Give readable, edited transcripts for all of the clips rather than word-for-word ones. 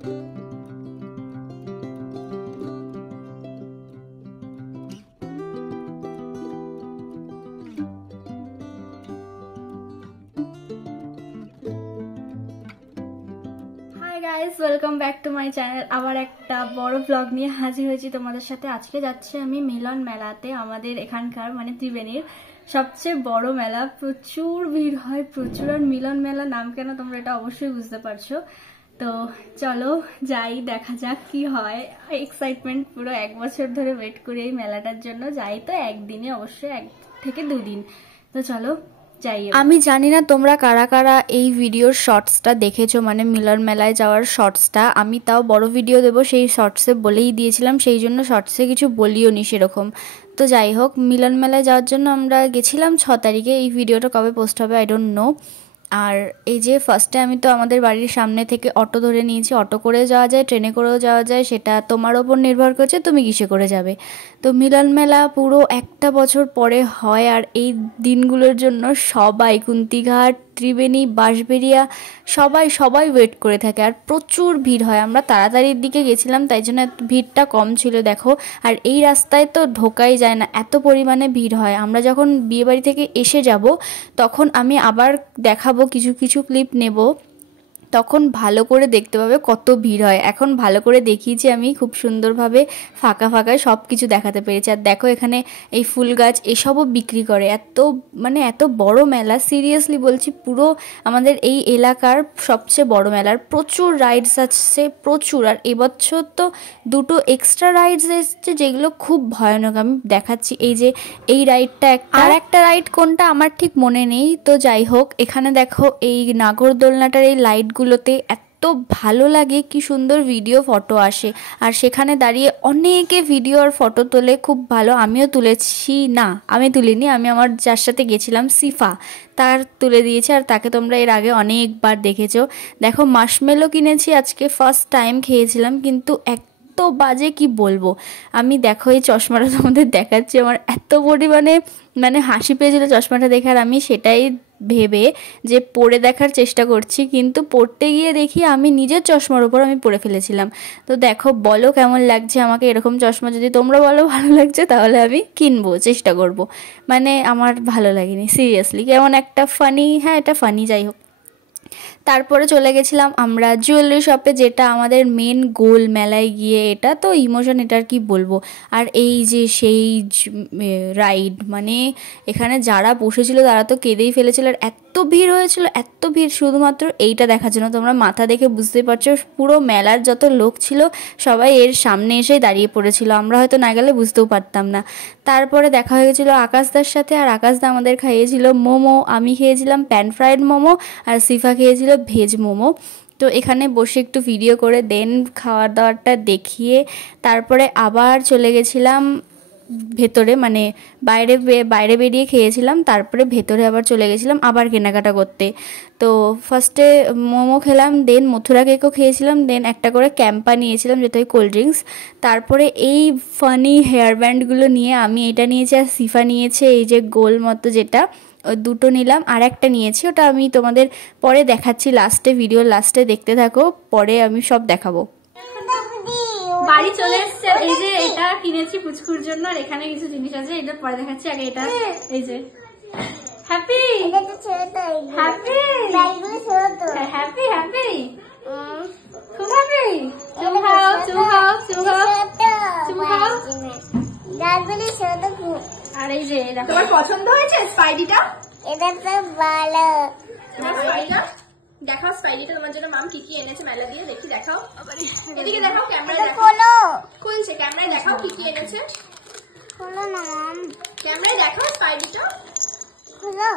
Guys, welcome back to my channel. আবার একটা বড় ব্লগ নিয়ে হাজির হয়েছি তোমাদের সাথে। আজকে যাচ্ছি আমি মিলন মেলাতে, আমাদের এখানকার মানে ত্রিবেণীর সবচেয়ে বড় মেলা। প্রচুর ভিড় হয়, প্রচুর। আর মিলন মেলা নাম কেন তোমরা এটা অবশ্যই বুঝতে পারছো। তো চলো যাই, দেখা যাক কি হয়। এক্সাইটমেন্ট পুরো, 1 বছর ধরে ওয়েট করি এই মেলাটার জন্য। যাই তো একদিনে, অবশ্যই 1 থেকে 2 দিন। তো চলো যাই। আমি জানি না তোমরা কারা কারা এই ভিডিওর শর্টসটা দেখেছো, মানে মিলন মেলায় যাওয়ার শর্টসটা। আমি তাও বড় ভিডিও দেবো সেই শর্টসে বলেই দিয়েছিলাম, সেই জন্য শর্টসে কিছু বলিও নি সেরকম। তো যাই হোক, মিলন মেলায় যাওয়ার জন্য আমরা গেছিলাম 6 তারিখে। এই ভিডিওটা কবে পোস্ট হবে আই ডোন্ট নো। আর এই যে ফার্স্টে আমি তো আমাদের বাড়ির সামনে থেকে অটো ধরে নিয়েছি। অটো করে যাওয়া যায়, ট্রেনে করেও যাওয়া যায়, সেটা তোমার ওপর নির্ভর করছে তুমি কিসে করে যাবে। তো মিলন মেলা পুরো 1 বছর পরে হয়। আর এই দিনগুলোর জন্য সবাই কুন্তিঘাট, ত্রিবেণী, বাঁশবেড়িয়া সবাই ওয়েট করে থাকে। আর প্রচুর ভিড় হয়। আমরা তাড়াতাড়ির দিকে গেছিলাম, তাই জন্য ভিড়টা কম ছিল দেখো। আর এই রাস্তায় তো ঢোকাই যায় না, এত পরিমাণে ভিড় হয়। আমরা যখন বিয়েবাড়ি থেকে এসে যাব তখন আমি আবার দেখাবো, কিছু কিছু ক্লিপ নেব, তখন ভালো করে দেখতে পাবে কত ভিড় হয়। এখন ভালো করে দেখিয়েছি আমি, খুব সুন্দরভাবে ফাঁকায় সব কিছু দেখাতে পেরেছি। আর দেখো এখানে এই ফুল গাছ এসবও বিক্রি করে। এত বড় মেলা, সিরিয়াসলি বলছি, পুরো আমাদের এই এলাকার সবচেয়ে বড় মেলার প্রচুর রাইডস আছে, প্রচুর। আর এবছর তো 2টো এক্সট্রা রাইডস এসছে যেগুলো খুব ভয়ানক। আমি দেখাচ্ছি, এই যে এই রাইডটা একটা, আর একটা রাইড কোনটা আমার ঠিক মনে নেই। তো যাই হোক, এখানে দেখো এই নাগরদোলনাটার এই লাইটগুলোতে এত ভালো লাগে, কি সুন্দর ভিডিও ফটো আসে। আর সেখানে দাঁড়িয়ে অনেকে ভিডিও আর ফটো তোলে, খুব ভালো। আমিও তুলেছি, না আমি তুলিনি, আমি আমার যার সাথে গেছিলাম সিফা, তার তুলে দিয়েছে। আর তাকে তোমরা এর আগে অনেকবার দেখেছো। দেখো মাশমেলো কিনেছি, আজকে ফার্স্ট টাইম খেয়েছিলাম, কিন্তু এত বাজে কি বলবো। আমি দেখো এই চশমাটা তোমাদের দেখাচ্ছি, আমার এত পরিমাণে হাসি পেয়েছিল চশমাটা দেখে। আর আমি সেটাই ভেবে যে পরে দেখার চেষ্টা করছি, কিন্তু পড়তে গিয়ে দেখি আমি নিজের চশমার উপর আমি পরে ফেলেছিলাম। তো দেখো, বলো কেমন লাগছে আমাকে এরকম চশমা। যদি তোমরা বলো ভালো লাগছে তাহলে আমি কিনবো, চেষ্টা করব। আমার ভালো লাগেনি সিরিয়াসলি, কেমন একটা ফানি। হ্যাঁ, এটা ফানি। যাই হোক, তারপরে চলে গেছিলাম আমরা জুয়েলারি শপে, যেটা আমাদের মেন গোল মেলায় গিয়ে। এটা তো ইমোশন, এটা আর কি বলবো। আর এই যে সেই রাইড, এখানে যারা বসেছিল তারা তো কেঁদেই ফেলেছিল। আর এত ভিড় হয়েছিল, এত ভিড় শুধুমাত্র এইটা দেখার জন্য। তোমরা মাথা দেখে বুঝতেই পারছো, পুরো মেলার যত লোক ছিল সবাই এর সামনে এসেই দাঁড়িয়ে পড়েছিল। আমরা হয়তো না গেলে বুঝতেও পারতাম না। তারপরে দেখা হয়েছিল আকাশদার সাথে, আর আকাশদা আমাদের খাইয়েছিল মোমো। আমি খেয়েছিলাম প্যান ফ্রাইড মোমো, আর সিফা খেয়েছিল ভেজ মোমো। তো এখানে বসে একটু ভিডিও করে দেন খাওয়ার দাওয়ারটা দেখিয়ে তারপরে আবার চলে গেছিলাম ভেতরে, বাইরে বেরিয়ে খেয়েছিলাম। তারপরে ভেতরে আবার চলে গেছিলাম আবার কেনাকাটা করতে। তো ফার্স্টে মোমো খেলাম, দেন মথুরা কেকও খেয়েছিলাম, দেন একটা করে ক্যাম্পা নিয়েছিলাম, যেটা কোল্ড ড্রিঙ্কস। তারপরে এই ফানি হেয়ার ব্যান্ডগুলো নিয়ে আমি এটা নিয়েছি, আর সিফা নিয়েছে এই যে গোল মতো যেটা, ওই 2টো নিলাম। আর একটা নিয়েছি, ওটা আমি তোমাদের পরে দেখাচ্ছি লাস্টে, ভিডিওর লাস্টে দেখতে থাকো, পরে আমি সব দেখাবো। বাড়ি চলে এসছে। এই যে এটা কিনেছি পুচকুর জন্য, আর এখানে কিছু জিনিস আছে, এটা পরে দেখাচ্ছি। আগে এটা, এই যে হ্যাপি হ্যাপি হ্যাপি হ্যাপি, খুব হ্যাপি। চুম খাও চুম খাও চুম খাও চুম খাও। আর এই যে তোমার পছন্দ হয়েছে স্পাইডিটা? এটা তো ভালো। দেখাও স্পাইডিটা তোমার জন্য মাম কি কি এনেছে মেলা দিয়ে, দেখি দেখাও। এদিকে দেখাও, ক্যামেরায় দেখাও। খুলছে, ক্যামেরায় দেখাও কি কি এনেছে। খোলো না মাম, ক্যামেরায় দেখাও স্পাইডিটা। খোলো।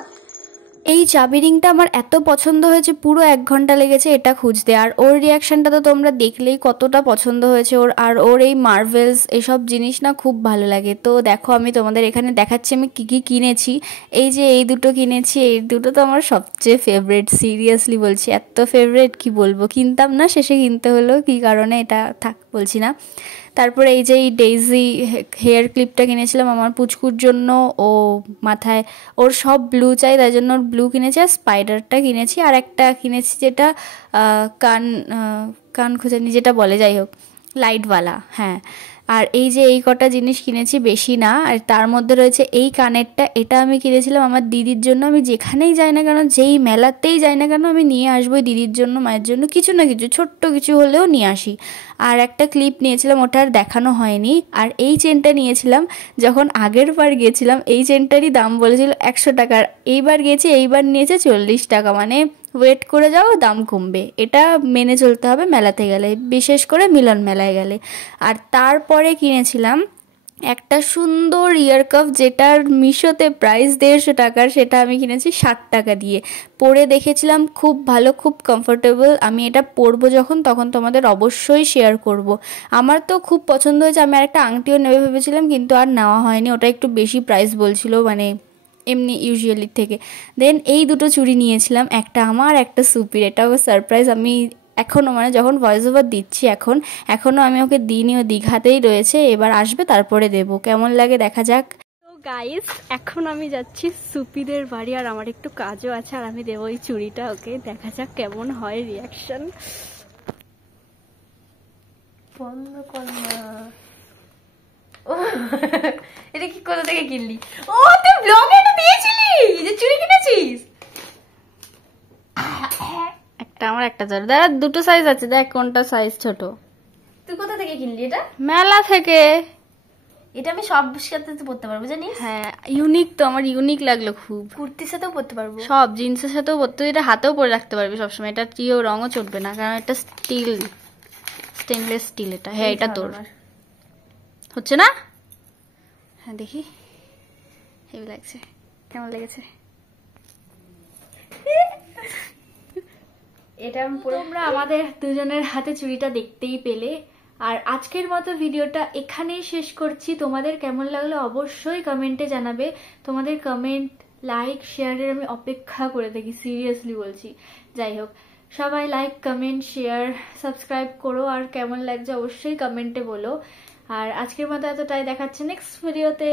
এই চাবি রিংটা আমার এত পছন্দ হয়েছে, পুরো 1 ঘন্টা লেগেছে এটা খুঁজতে। আর ওর রিয়াকশনটা তো তোমরা দেখলেই কতটা পছন্দ হয়েছে ওর। আর ওর এই মার্ভেলস এসব জিনিস না খুব ভালো লাগে। তো দেখো, আমি তোমাদের এখানে দেখাচ্ছি আমি কী কী কিনেছি। এই যে এই 2টো কিনেছি, এই 2টো তো আমার সবচেয়ে ফেভারিট, সিরিয়াসলি বলছি, এত ফেভারিট কি বলবো। কিনতাম না, শেষে কিনতে হলো, কী কারণে এটা থাক বলছি না। তারপরে এই যে এই ডেইজি হেয়ার ক্লিপটা কিনেছিলাম আমার পুচকুর জন্য, ও মাথায় ওর সব ব্লু চাই, তাই জন্য ওর ব্লু কিনেছি। আর স্পাইডারটা কিনেছি, আর একটা কিনেছি যেটা কান খোঁচানি যেটা বলে, যাই হোক, লাইটওয়ালা। হ্যাঁ, আর এই যে এই কটা জিনিস কিনেছি, বেশি না। আর তার মধ্যে রয়েছে এই কানেরটা, এটা আমি কিনেছিলাম আমার দিদির জন্য। আমি যেখানেই যাই না কেন, যেই মেলাতেই যাই না কেন, আমি নিয়ে আসবো দিদির জন্য, মায়ের জন্য কিছু না কিছু, ছোট্ট কিছু হলেও নিয়ে আসি। আর একটা ক্লিপ নিয়েছিলাম, ওটা আর দেখানো হয়নি। আর এই চেনটা নিয়েছিলাম যখন আগের বার গিয়েছিলাম, এই চেনটারই দাম বলেছিল 100 টাকার, এইবার গিয়েছি, এইবার নিয়েছে 40 টাকা। মানে ওয়েট করে যাও, দাম কমবে, এটা মেনে চলতে হবে মেলাতে গেলে, বিশেষ করে মিলন মেলায় গেলে। আর তারপরে কিনেছিলাম একটা সুন্দর ইয়ার কাফ, যেটার মিশোতে প্রাইস 150 টাকার, সেটা আমি কিনেছি 60 টাকা দিয়ে। পরে দেখেছিলাম খুব ভালো, খুব কমফোর্টেবল। আমি এটা পরবো যখন, তখন তোমাদের অবশ্যই শেয়ার করব। আমার তো খুব পছন্দ হয়েছে। আমি আর একটা আংটিও নেবে ভেবেছিলাম, কিন্তু আর নেওয়া হয়নি, ওটা একটু বেশি প্রাইস বলছিল, মানে এমনি ইউজুয়ালি থেকে। দেন এই দুটো চুড়ি নিয়েছিলাম, একটা আমার, একটা সুপির। এটাও সারপ্রাইজ। আমি এখনও, মানে যখন ভয়েস ওভার দিচ্ছি এখনও আমি ওকে দিইনি, ও দীঘাতেই রয়েছে, এবার আসবে তারপরে দেবো। কেমন লাগে দেখা যাক। তো গাইস, এখন আমি যাচ্ছি সুপিদের বাড়ি, আর আমার একটু কাজও আছে, আর আমি দেবো এই চুড়িটা ওকে। দেখা যাক কেমন হয় রিয়াকশন। বন্ধ কর না। এটা কি, কোথা থেকে কিনলি? ও, তুই ব্লগে এটা দিয়েছিলি যে চুড়ি কিনেছিস? একটা আমার, একটা তোর। দাদা দুটো সাইজ আছে, দেখ কোনটা সাইজ ছোট। তুই কোথা থেকে কিনলি এটা? মেলা থেকে। এটা আমি সব সাথে পরতে পারবো জানিস? হ্যাঁ, ইউনিক তো, আমার ইউনিক লাগলো খুব। কুর্তির সাথেও পরতে পারবো, সব জিন্সের সাথেও পরতে, এটা হাতেও পরে রাখতে পারবি সবসময়। এটা কেউ রঙও চটবে না, কারণ এটা স্টিল, স্টেনলেস স্টিল এটা। হ্যাঁ, এটা তোর হচ্ছে না? হ্যাঁ, দেখি হেভি লাগছে। কেমন লেগেছে? এটা আমি তোমরা আমাদের দুজনের হাতে চুড়িটা দেখতেই পেলে। আর আজকের মতো ভিডিওটা এখানেই শেষ করছি। তোমাদের কেমন লাগলো অবশ্যই কমেন্টে জানাবে। তোমাদের কমেন্ট, লাইক, শেয়ারের আমি অপেক্ষা করে থাকি, সিরিয়াসলি বলছি। যাই হোক, সবাই লাইক, কমেন্ট, শেয়ার, সাবস্ক্রাইব করো। আর কেমন লাগছে অবশ্যই কমেন্টে বলো। আর আজকের মতো এতটাই, দেখাচ্ছে নেক্সট ভিডিওতে।